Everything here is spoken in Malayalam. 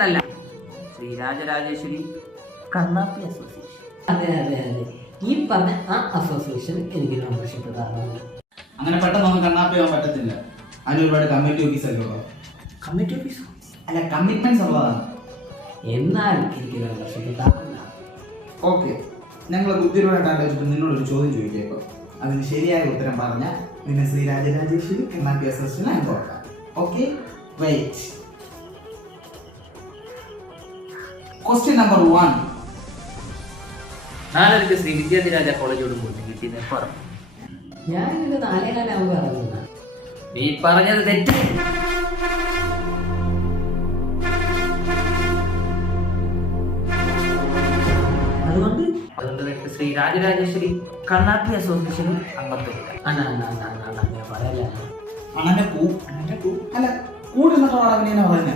അസോസിയേഷൻ അല്ല, ശ്രീരാജരാജേശ്വരി കണ്ണാപ്പി അസോസിയേഷൻ. അതെ അതെ അതെ, ഈ പറഞ്ഞ ആ അസോസിയേഷൻ എനിക്ക് മെമ്പർഷിപ്പ് തരണം. അങ്ങനെ പെട്ടെന്ന് നമുക്ക് കണ്ണാപ്പി ആവാൻ പറ്റത്തില്ല. അതിന് ഒരുപാട് കമ്മിറ്റി ഓഫീസൊക്കെ ഉള്ളത്. കമ്മിറ്റി ഓഫീസോ? അല്ല, കമ്മിറ്റ്മെന്റ്സ് ഉള്ളതാണ്. എന്നാൽ എനിക്ക് മെമ്പർഷിപ്പ് തരണം. ഓക്കെ, ഞങ്ങൾ ബുദ്ധിപരമായിട്ട് ആലോചിച്ചിട്ട് നിന്നോടൊരു ചോദ്യം ചോദിച്ചേക്കോ. അതിന് ശരിയായ ഉത്തരം പറഞ്ഞാൽ നിന്നെ ശ്രീരാജരാജേശ്വരി കണ്ണാപ്പി അസോസിയേഷൻ അംഗമാക്കാം. Okay, wait. Question number 1. 4:30 Sree Vidyadhiraja കോളേജോട് പോയി കിട്ടിയെന്ന് പറഞ്ഞു. ഞാൻ ഇത് 4:15 ഇറങ്ങുന്ന. നീ പറഞ്ഞത് തെറ്റ്. അതുകൊണ്ട് ശ്രീ രാജരാജേശ്വരി കണ്ണാപ്പി അസോസിയേഷനിൽ അംഗത്വമില്ല. അങ്ങനെ പറയല്ല. അണ്ണന്റെ പൂ അല്ല കൂടുതൽ പറയുന്നത്